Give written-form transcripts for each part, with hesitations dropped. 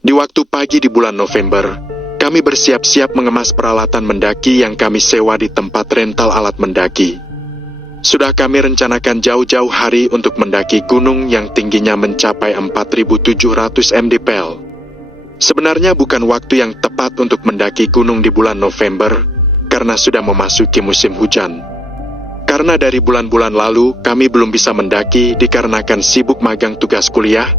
Di waktu pagi di bulan November, kami bersiap-siap mengemas peralatan mendaki yang kami sewa di tempat rental alat mendaki. Sudah kami rencanakan jauh-jauh hari untuk mendaki gunung yang tingginya mencapai 4.700 mdpl. Sebenarnya bukan waktu yang tepat untuk mendaki gunung di bulan November, karena sudah memasuki musim hujan. Karena dari bulan-bulan lalu kami belum bisa mendaki dikarenakan sibuk magang tugas kuliah,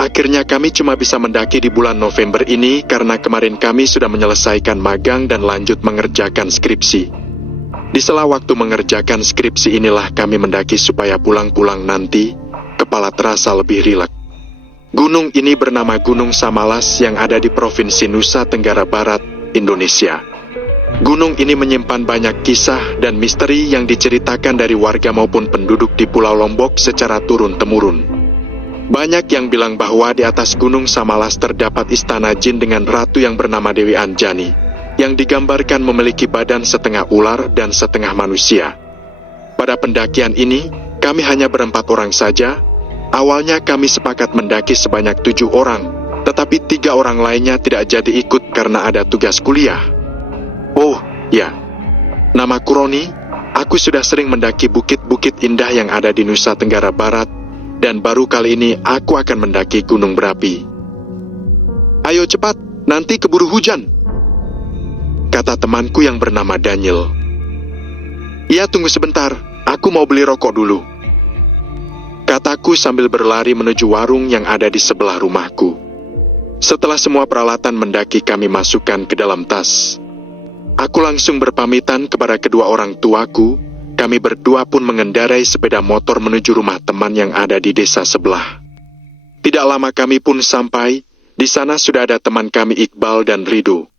akhirnya kami cuma bisa mendaki di bulan November ini karena kemarin kami sudah menyelesaikan magang dan lanjut mengerjakan skripsi. Di sela waktu mengerjakan skripsi inilah kami mendaki supaya pulang-pulang nanti, kepala terasa lebih rileks. Gunung ini bernama Gunung Samalas yang ada di Provinsi Nusa Tenggara Barat, Indonesia. Gunung ini menyimpan banyak kisah dan misteri yang diceritakan dari warga maupun penduduk di Pulau Lombok secara turun-temurun. Banyak yang bilang bahwa di atas Gunung Samalas terdapat istana jin dengan ratu yang bernama Dewi Anjani, yang digambarkan memiliki badan setengah ular dan setengah manusia. Pada pendakian ini, kami hanya berempat orang saja. Awalnya kami sepakat mendaki sebanyak 7 orang, tetapi 3 orang lainnya tidak jadi ikut karena ada tugas kuliah. Oh, ya. Namaku Roni, aku sudah sering mendaki bukit-bukit indah yang ada di Nusa Tenggara Barat, dan baru kali ini aku akan mendaki gunung berapi. Ayo cepat, nanti keburu hujan, kata temanku yang bernama Daniel. Iya, tunggu sebentar, aku mau beli rokok dulu, kataku sambil berlari menuju warung yang ada di sebelah rumahku. Setelah semua peralatan mendaki kami masukkan ke dalam tas, aku langsung berpamitan kepada kedua orang tuaku. Kami berdua pun mengendarai sepeda motor menuju rumah teman yang ada di desa sebelah. Tidak lama kami pun sampai. Di sana sudah ada teman kami Iqbal dan Rido.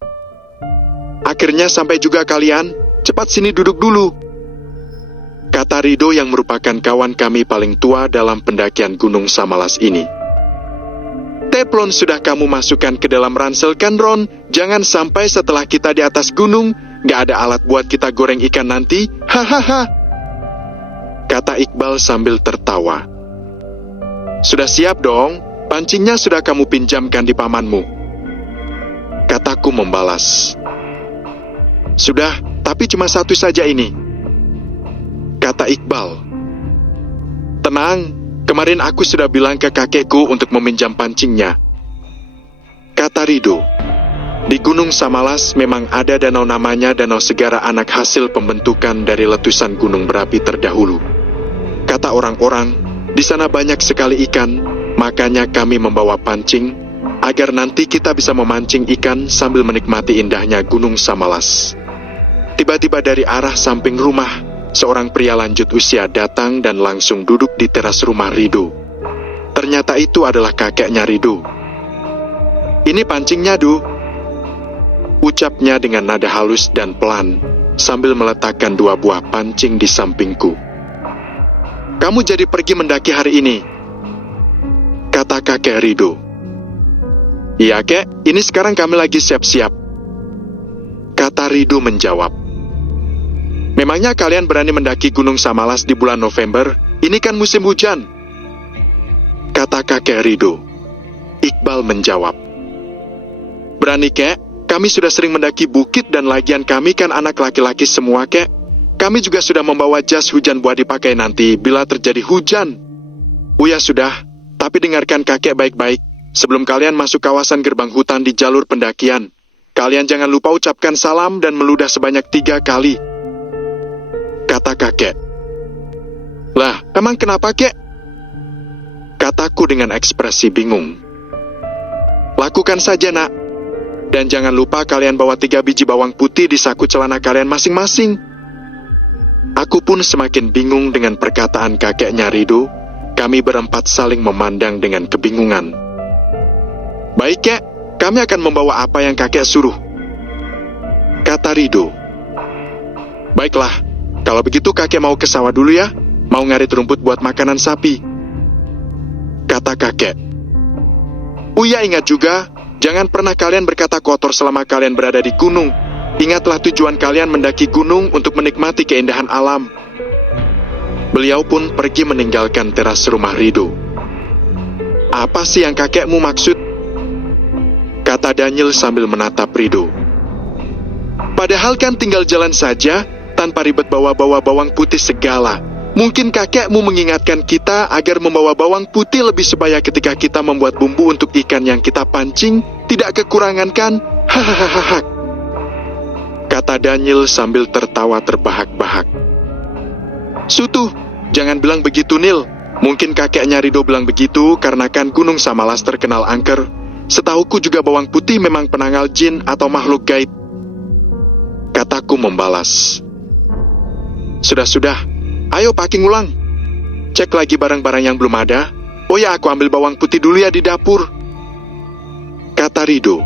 Akhirnya sampai juga kalian, cepat sini duduk dulu, kata Rido yang merupakan kawan kami paling tua dalam pendakian Gunung Samalas ini. Teflon sudah kamu masukkan ke dalam ransel kan, Ron? Jangan sampai setelah kita di atas gunung, gak ada alat buat kita goreng ikan nanti, hahaha, kata Iqbal sambil tertawa. Sudah siap dong, pancingnya sudah kamu pinjamkan di pamanmu, kataku membalas. Sudah, tapi cuma satu saja ini, kata Iqbal. Tenang, kemarin aku sudah bilang ke kakekku untuk meminjam pancingnya, kata Rido. Di Gunung Samalas memang ada danau namanya Danau Segara, anak hasil pembentukan dari letusan gunung berapi terdahulu. Kata orang-orang, di sana banyak sekali ikan, makanya kami membawa pancing, agar nanti kita bisa memancing ikan sambil menikmati indahnya Gunung Samalas. Tiba-tiba dari arah samping rumah, seorang pria lanjut usia datang dan langsung duduk di teras rumah Rido. Ternyata itu adalah kakeknya Rido. Ini pancingnya, Du, ucapnya dengan nada halus dan pelan, sambil meletakkan 2 buah pancing di sampingku. Kamu jadi pergi mendaki hari ini, kata kakek Rido. Iya, kek, ini sekarang kami lagi siap-siap, kata Rido menjawab. Memangnya kalian berani mendaki Gunung Samalas di bulan November? Ini kan musim hujan, kata kakek Rido. Iqbal menjawab. Berani, kek? Kami sudah sering mendaki bukit dan lagian kami kan anak laki-laki semua, kek. Kami juga sudah membawa jas hujan buat dipakai nanti bila terjadi hujan. Oh ya sudah, tapi dengarkan kakek baik-baik. Sebelum kalian masuk kawasan gerbang hutan di jalur pendakian, kalian jangan lupa ucapkan salam dan meludah sebanyak 3 kali, kata kakek. Lah, emang kenapa, kek? Kataku dengan ekspresi bingung. Lakukan saja, nak. Dan jangan lupa kalian bawa 3 biji bawang putih di saku celana kalian masing-masing. Aku pun semakin bingung dengan perkataan kakeknya Rido. Kami berempat saling memandang dengan kebingungan. Baik, kek, kami akan membawa apa yang kakek suruh, kata Rido. Baiklah, kalau begitu kakek mau ke sawah dulu ya, mau ngarit rumput buat makanan sapi, kata kakek. Uya ingat juga, jangan pernah kalian berkata kotor selama kalian berada di gunung. Ingatlah tujuan kalian mendaki gunung untuk menikmati keindahan alam. Beliau pun pergi meninggalkan teras rumah Rido. Apa sih yang kakekmu maksud? kata Daniel sambil menatap Rido. Padahal kan tinggal jalan saja, tanpa ribet bawa-bawa bawang putih segala. Mungkin kakekmu mengingatkan kita agar membawa bawang putih lebih supaya ketika kita membuat bumbu untuk ikan yang kita pancing, tidak kekurangan kan? Hahaha. Kata Daniel sambil tertawa terbahak-bahak. Sutuh, jangan bilang begitu Nil. Mungkin kakeknya Rido bilang begitu karena kan Gunung Samalas terkenal angker. Setahuku juga bawang putih memang penanggal jin atau makhluk gaib. Kataku membalas. Sudah-sudah, ayo packing ulang. Cek lagi barang-barang yang belum ada. Oh ya, aku ambil bawang putih dulu ya di dapur. Kata Rido.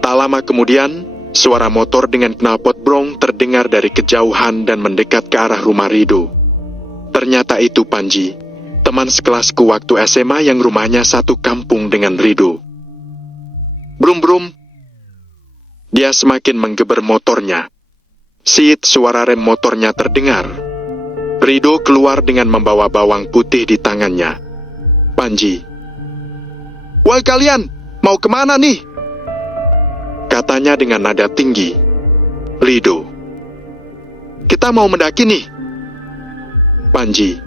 Tak lama kemudian, suara motor dengan knalpot brong terdengar dari kejauhan dan mendekat ke arah rumah Rido. Ternyata itu Panji, teman sekelasku waktu SMA yang rumahnya satu kampung dengan Rido. Brum-brum. Dia semakin menggeber motornya. Siit suara rem motornya terdengar. Rido keluar dengan membawa bawang putih di tangannya. Panji. Woi kalian, mau kemana nih? Katanya dengan nada tinggi. Rido. Kita mau mendaki nih. Panji.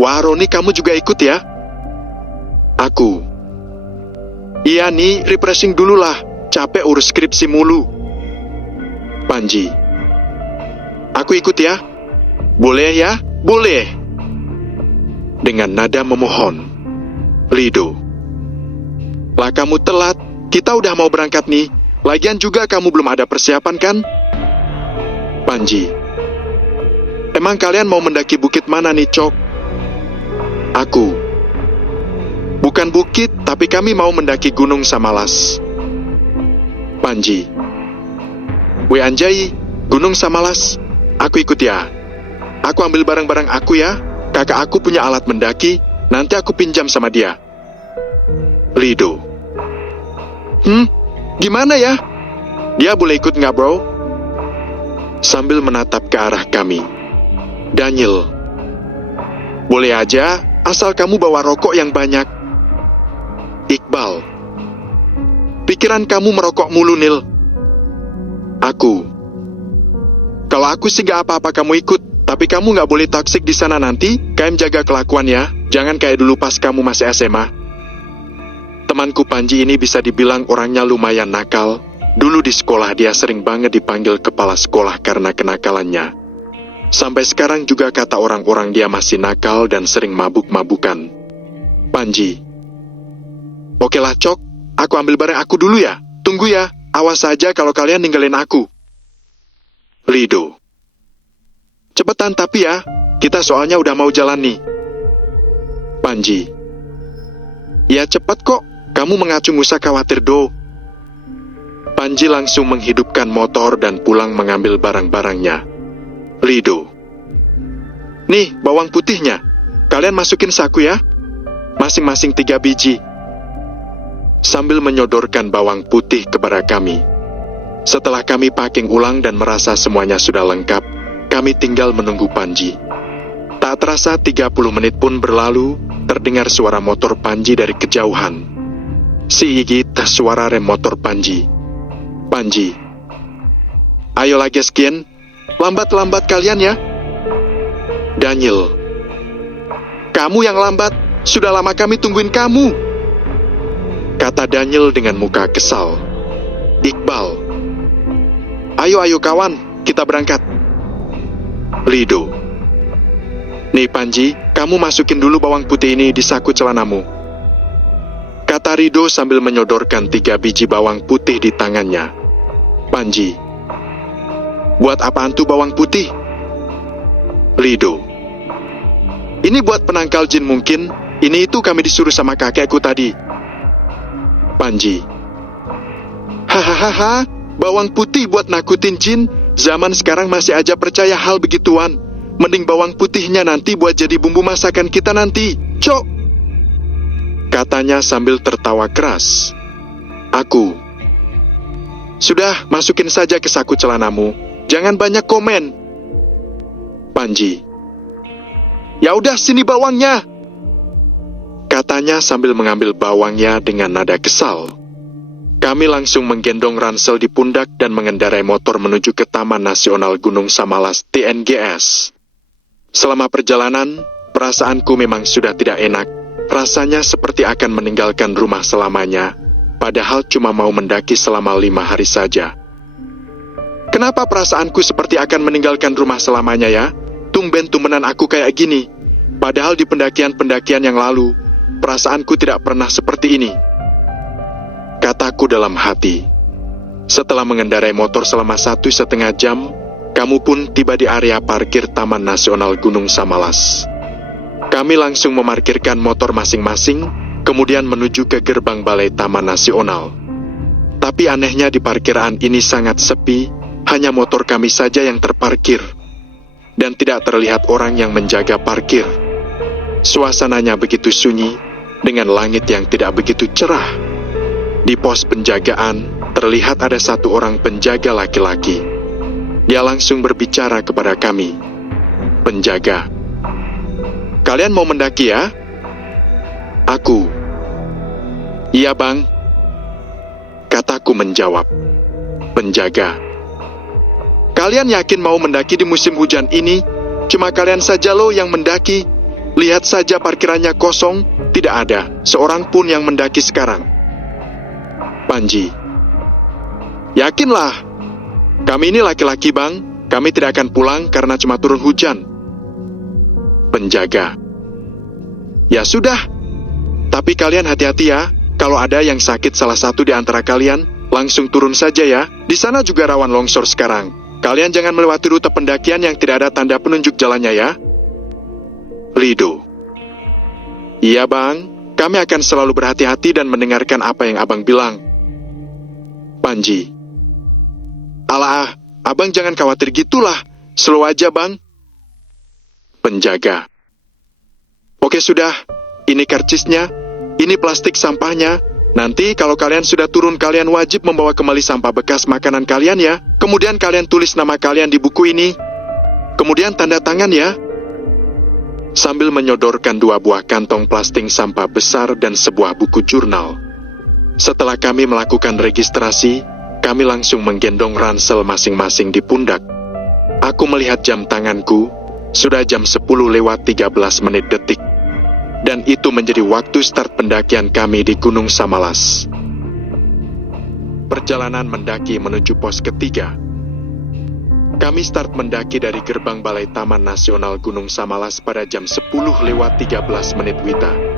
Wah Roni, kamu juga ikut ya? Aku. Iya nih, refreshing dulu lah. Capek urus skripsi mulu. Panji. Aku ikut ya? Boleh ya? Boleh. Dengan nada memohon. Rido. Lah kamu telat. Kita udah mau berangkat nih. Lagian juga kamu belum ada persiapan kan? Panji. Emang kalian mau mendaki bukit mana nih, Cok? Aku. Bukan bukit, tapi kami mau mendaki Gunung Samalas. Panji. Weh anjay, Gunung Samalas. Aku ikut ya. Aku ambil barang-barang aku ya. Kakak aku punya alat mendaki. Nanti aku pinjam sama dia. Rido. Gimana ya? Dia boleh ikut nggak bro? Sambil menatap ke arah kami. Daniel. Boleh aja, asal kamu bawa rokok yang banyak. Iqbal. Pikiran kamu merokok mulu, Nil. Aku. Kalau aku sih gak apa-apa kamu ikut, tapi kamu gak boleh toksik di sana nanti. KM jaga kelakuan ya, jangan kayak dulu pas kamu masih SMA. Temanku Panji ini bisa dibilang orangnya lumayan nakal. Dulu di sekolah dia sering banget dipanggil kepala sekolah karena kenakalannya. Sampai sekarang juga kata orang-orang dia masih nakal dan sering mabuk-mabukan. Panji. Oke lah Cok, aku ambil barang aku dulu ya. Tunggu ya, awas saja kalau kalian ninggalin aku. Rido. Cepetan tapi ya, kita soalnya udah mau jalan nih. Panji. Ya cepat kok, kamu mengacung usah khawatir do. Panji langsung menghidupkan motor dan pulang mengambil barang-barangnya. Rido. Nih, bawang putihnya. Kalian masukin saku ya. Masing-masing 3 biji. Sambil menyodorkan bawang putih kepada kami. Setelah kami packing ulang dan merasa semuanya sudah lengkap, kami tinggal menunggu Panji. Tak terasa 30 menit pun berlalu, terdengar suara motor Panji dari kejauhan. Si Igit suara rem motor Panji. Panji. Ayo lagi sekian, lambat-lambat kalian ya. Daniel. Kamu yang lambat, sudah lama kami tungguin kamu. Kata Daniel dengan muka kesal. Iqbal. Ayo kawan, kita berangkat. Rido. Nih Panji, kamu masukin dulu bawang putih ini di saku celanamu. Kata Rido sambil menyodorkan 3 biji bawang putih di tangannya. Panji. Buat apaan tuh bawang putih? Rido. Ini buat penangkal jin mungkin. Ini itu kami disuruh sama kakekku tadi. Panji. Hahaha, bawang putih buat nakutin jin. Zaman sekarang masih aja percaya hal begituan. Mending bawang putihnya nanti buat jadi bumbu masakan kita nanti. Cok. Katanya sambil tertawa keras. Aku. Sudah, masukin saja ke saku celanamu. Jangan banyak komen. Panji. Ya udah, sini bawangnya. Katanya sambil mengambil bawangnya dengan nada kesal. Kami langsung menggendong ransel di pundak dan mengendarai motor menuju ke Taman Nasional Gunung Samalas (TNGS). Selama perjalanan, perasaanku memang sudah tidak enak. Rasanya seperti akan meninggalkan rumah selamanya, padahal cuma mau mendaki selama 5 hari saja. Kenapa perasaanku seperti akan meninggalkan rumah selamanya ya? Tumben-tumbenan aku kayak gini. Padahal di pendakian-pendakian yang lalu, perasaanku tidak pernah seperti ini. Kataku dalam hati. Setelah mengendarai motor selama 1,5 jam, kamu pun tiba di area parkir Taman Nasional Gunung Samalas. Kami langsung memarkirkan motor masing-masing, kemudian menuju ke gerbang balai Taman Nasional. Tapi anehnya di parkiran ini sangat sepi, hanya motor kami saja yang terparkir. Dan tidak terlihat orang yang menjaga parkir. Suasananya begitu sunyi, dengan langit yang tidak begitu cerah. Di pos penjagaan, terlihat ada 1 orang penjaga laki-laki. Dia langsung berbicara kepada kami. Penjaga. Kalian mau mendaki ya? Aku. Iya bang. Kataku menjawab. Penjaga. Kalian yakin mau mendaki di musim hujan ini? Cuma kalian saja loh yang mendaki. Lihat saja parkirannya kosong, tidak ada seorang pun yang mendaki sekarang. Panji. Yakinlah. Kami ini laki-laki bang, kami tidak akan pulang karena cuma turun hujan. Penjaga. Ya sudah, tapi kalian hati-hati ya, kalau ada yang sakit salah satu di antara kalian, langsung turun saja ya, di sana juga rawan longsor sekarang. Kalian jangan melewati rute pendakian yang tidak ada tanda penunjuk jalannya ya. Rido. Iya bang, kami akan selalu berhati-hati dan mendengarkan apa yang abang bilang. Panji. Alah, abang jangan khawatir gitulah, slow aja bang. Penjaga. Oke sudah, ini karcisnya, ini plastik sampahnya. Nanti kalau kalian sudah turun, kalian wajib membawa kembali sampah bekas makanan kalian ya. Kemudian kalian tulis nama kalian di buku ini. Kemudian tanda tangan ya. Sambil menyodorkan 2 buah kantong plastik sampah besar dan sebuah buku jurnal. Setelah kami melakukan registrasi, kami langsung menggendong ransel masing-masing di pundak. Aku melihat jam tanganku, sudah jam 10:13. Dan itu menjadi waktu start pendakian kami di Gunung Samalas. Perjalanan mendaki menuju pos ketiga. Kami start mendaki dari gerbang balai Taman Nasional Gunung Samalas pada jam 10:13 WITA.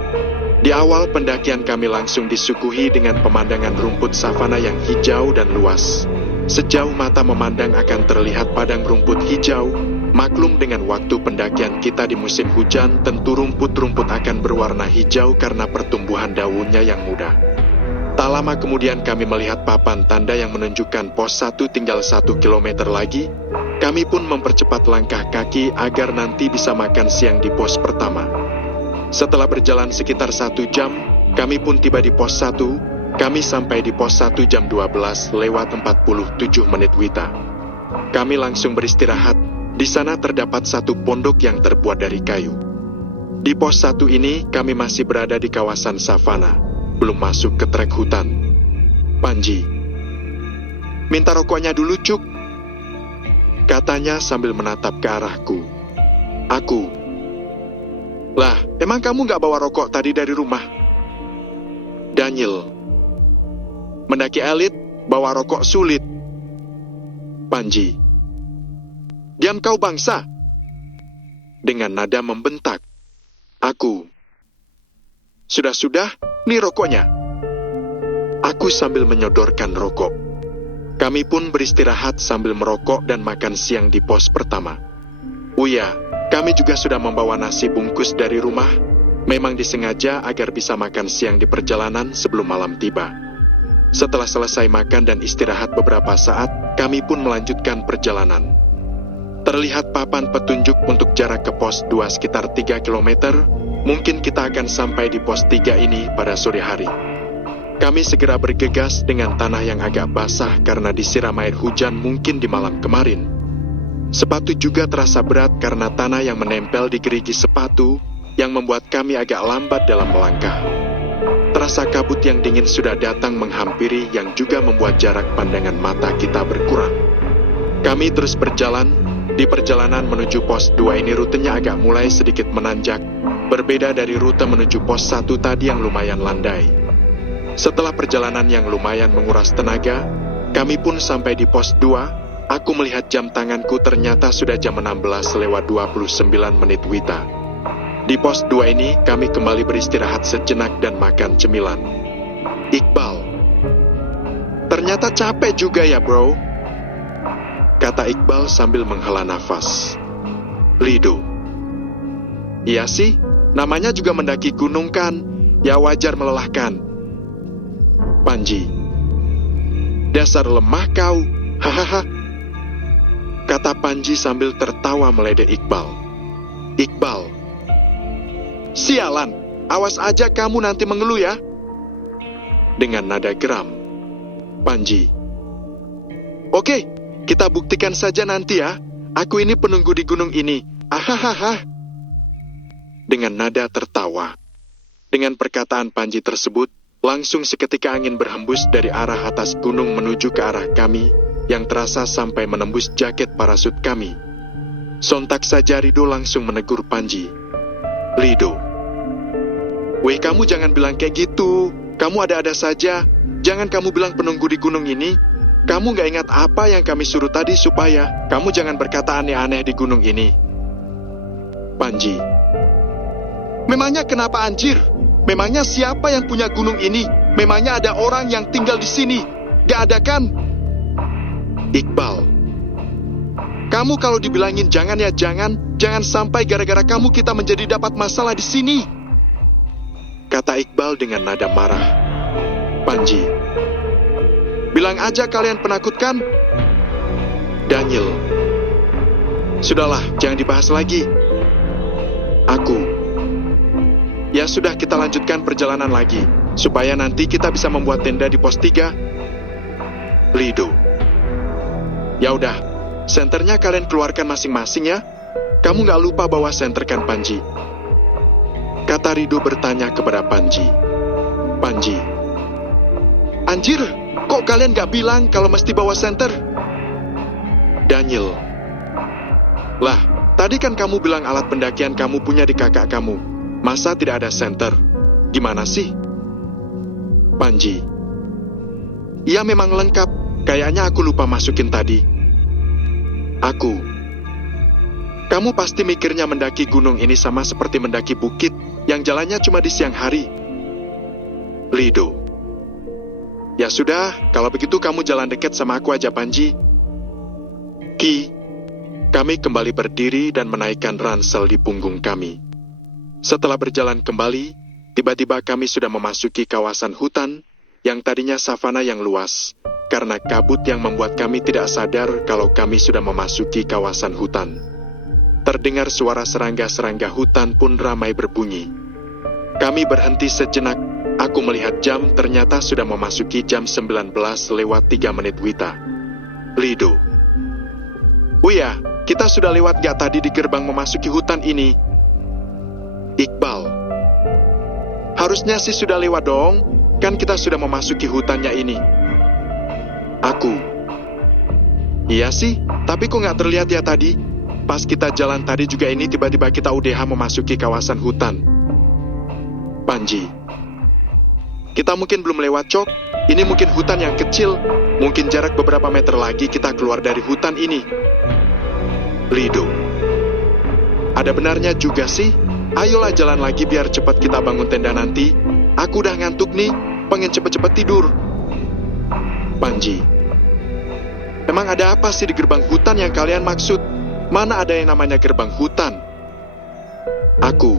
Di awal pendakian kami langsung disuguhi dengan pemandangan rumput savana yang hijau dan luas. Sejauh mata memandang akan terlihat padang rumput hijau. Maklum dengan waktu pendakian kita di musim hujan, tentu rumput-rumput akan berwarna hijau karena pertumbuhan daunnya yang muda. Tak lama kemudian kami melihat papan tanda yang menunjukkan pos 1 tinggal 1 kilometer lagi. Kami pun mempercepat langkah kaki agar nanti bisa makan siang di pos pertama. Setelah berjalan sekitar 1 jam, kami pun tiba di pos 1. Kami sampai di pos 1 jam 12:47 WITA. Kami langsung beristirahat. Di sana terdapat satu pondok yang terbuat dari kayu. Di pos 1 ini kami masih berada di kawasan savana, belum masuk ke trek hutan. Panji. Minta rokoknya dulu cuk. Katanya sambil menatap ke arahku. Aku. Lah, emang kamu gak bawa rokok tadi dari rumah? Daniel. Mendaki elit, bawa rokok sulit. Panji. Diam kau bangsa. Dengan nada membentak. Aku. Sudah-sudah, nih rokoknya. Aku sambil menyodorkan rokok. Kami pun beristirahat sambil merokok dan makan siang di pos pertama. Uya, kami juga sudah membawa nasi bungkus dari rumah. Memang disengaja agar bisa makan siang di perjalanan sebelum malam tiba. Setelah selesai makan dan istirahat beberapa saat, kami pun melanjutkan perjalanan. Terlihat papan petunjuk untuk jarak ke pos 2 sekitar 3 km. Mungkin kita akan sampai di pos 3 ini pada sore hari. Kami segera bergegas dengan tanah yang agak basah karena disiram air hujan mungkin di malam kemarin. Sepatu juga terasa berat karena tanah yang menempel di gerigi sepatu yang membuat kami agak lambat dalam melangkah. Rasa kabut yang dingin sudah datang menghampiri yang juga membuat jarak pandangan mata kita berkurang. Kami terus berjalan. Di perjalanan menuju pos 2 ini rutenya agak mulai sedikit menanjak, berbeda dari rute menuju pos 1 tadi yang lumayan landai. Setelah perjalanan yang lumayan menguras tenaga, kami pun sampai di pos 2. Aku melihat jam tanganku ternyata sudah jam 16:29 Wita. Di pos 2 ini kami kembali beristirahat sejenak dan makan cemilan. Iqbal, ternyata capek juga ya bro, kata Iqbal sambil menghela nafas. Lido, iya sih, namanya juga mendaki gunung kan, ya wajar melelahkan. Panji, dasar lemah kau, hahaha, kata Panji sambil tertawa meledek Iqbal. Iqbal, sialan, awas aja kamu nanti mengeluh ya. Dengan nada geram. Panji, oke, kita buktikan saja nanti ya. Aku ini penunggu di gunung ini. Ahahaha. Dengan nada tertawa. Dengan perkataan Panji tersebut, langsung seketika angin berhembus dari arah atas gunung menuju ke arah kami, yang terasa sampai menembus jaket parasut kami. Sontak saja Rido langsung menegur Panji. Lido, weh kamu jangan bilang kayak gitu. Kamu ada-ada saja. Jangan kamu bilang penunggu di gunung ini. Kamu gak ingat apa yang kami suruh tadi supaya kamu jangan berkata aneh-aneh di gunung ini. Panji, memangnya kenapa anjir? Memangnya siapa yang punya gunung ini? Memangnya ada orang yang tinggal di sini? Gak ada kan? Iqbal, kamu kalau dibilangin jangan ya jangan sampai gara-gara kamu kita menjadi dapat masalah di sini, kata Iqbal dengan nada marah. Panji, bilang aja kalian penakut kan? Daniel, sudahlah, jangan dibahas lagi. Aku, ya sudah kita lanjutkan perjalanan lagi, supaya nanti kita bisa membuat tenda di pos 3. Lido, ya udah, senternya kalian keluarkan masing-masing ya. Kamu gak lupa bawa senter kan Panji? Kata Rido bertanya kepada Panji. Panji, anjir, kok kalian gak bilang kalau mesti bawa senter? Daniel, lah, tadi kan kamu bilang alat pendakian kamu punya di kakak kamu. Masa tidak ada senter? Gimana sih? Panji, iya memang lengkap. Kayaknya aku lupa masukin tadi. Aku, kamu pasti mikirnya mendaki gunung ini sama seperti mendaki bukit yang jalannya cuma di siang hari. Lido, ya sudah, kalau begitu kamu jalan dekat sama aku aja Panji. Ki, kami kembali berdiri dan menaikkan ransel di punggung kami. Setelah berjalan kembali, tiba-tiba kami sudah memasuki kawasan hutan yang tadinya savana yang luas, karena kabut yang membuat kami tidak sadar kalau kami sudah memasuki kawasan hutan. Terdengar suara serangga-serangga hutan pun ramai berbunyi. Kami berhenti sejenak. Aku melihat jam, ternyata sudah memasuki jam 19:03 Wita. Lido, oh ya, kita sudah lewat gak tadi di gerbang memasuki hutan ini? Iqbal, harusnya sih sudah lewat dong. Kan kita sudah memasuki hutannya ini. Aku, iya sih, tapi kok gak terlihat ya tadi? Pas kita jalan tadi juga ini tiba-tiba kita UDH memasuki kawasan hutan. Panji, kita mungkin belum lewat Cok. Ini mungkin hutan yang kecil. Mungkin jarak beberapa meter lagi kita keluar dari hutan ini. Lido, ada benarnya juga sih. Ayolah jalan lagi biar cepat kita bangun tenda nanti. Aku udah ngantuk nih, pengen cepet-cepet tidur. Panji, emang ada apa sih di gerbang hutan yang kalian maksud? Mana ada yang namanya gerbang hutan? Aku,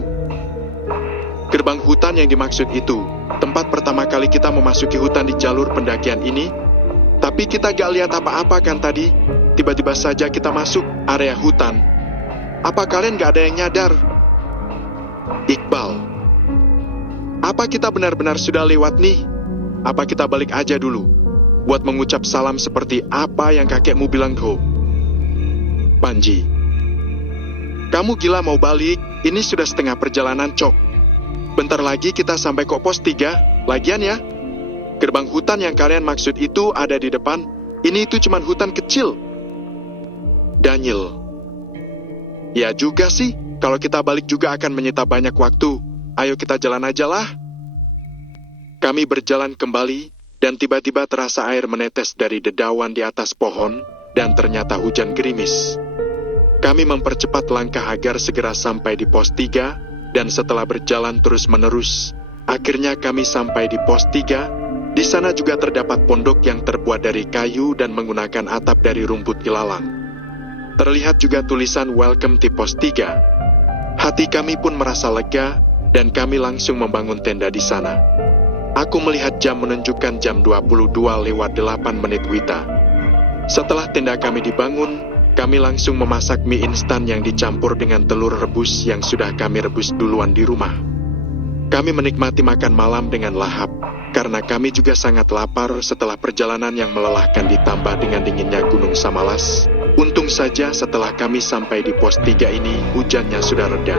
gerbang hutan yang dimaksud itu tempat pertama kali kita memasuki hutan di jalur pendakian ini. Tapi kita gak lihat apa-apa kan tadi. Tiba-tiba saja kita masuk area hutan. Apa kalian gak ada yang nyadar? Iqbal, apa kita benar-benar sudah lewat nih? Apa kita balik aja dulu buat mengucap salam seperti apa yang kakekmu bilang ho? Panji, kamu gila mau balik? Ini sudah setengah perjalanan Cok. Bentar lagi kita sampai kok pos 3. Lagian ya, gerbang hutan yang kalian maksud itu ada di depan. Ini itu cuman hutan kecil. Daniel. Ya juga sih, kalau kita balik juga akan menyita banyak waktu. Ayo kita jalan aja lah. Kami berjalan kembali, dan tiba-tiba terasa air menetes dari dedauan di atas pohon, dan ternyata hujan gerimis. Kami mempercepat langkah agar segera sampai di pos 3, dan setelah berjalan terus-menerus, akhirnya kami sampai di pos 3. Di sana juga terdapat pondok yang terbuat dari kayu dan menggunakan atap dari rumput ilalang. Terlihat juga tulisan Welcome to Pos 3. Hati kami pun merasa lega, dan kami langsung membangun tenda di sana. Aku melihat jam menunjukkan jam 22:08 WITA. Setelah tenda kami dibangun, kami langsung memasak mie instan yang dicampur dengan telur rebus yang sudah kami rebus duluan di rumah. Kami menikmati makan malam dengan lahap, karena kami juga sangat lapar setelah perjalanan yang melelahkan ditambah dengan dinginnya Gunung Samalas. Untung saja setelah kami sampai di pos 3 ini, hujannya sudah reda.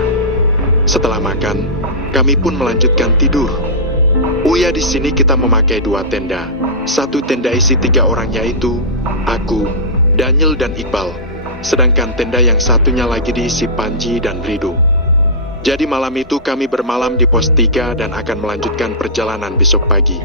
Setelah makan, kami pun melanjutkan tidur. Oh ya, di sini kita memakai 2 tenda. Satu tenda isi 3 orang, yaitu aku, Daniel dan Iqbal. Sedangkan tenda yang satunya lagi diisi Panji dan Rido. Jadi malam itu kami bermalam di pos 3 dan akan melanjutkan perjalanan besok pagi.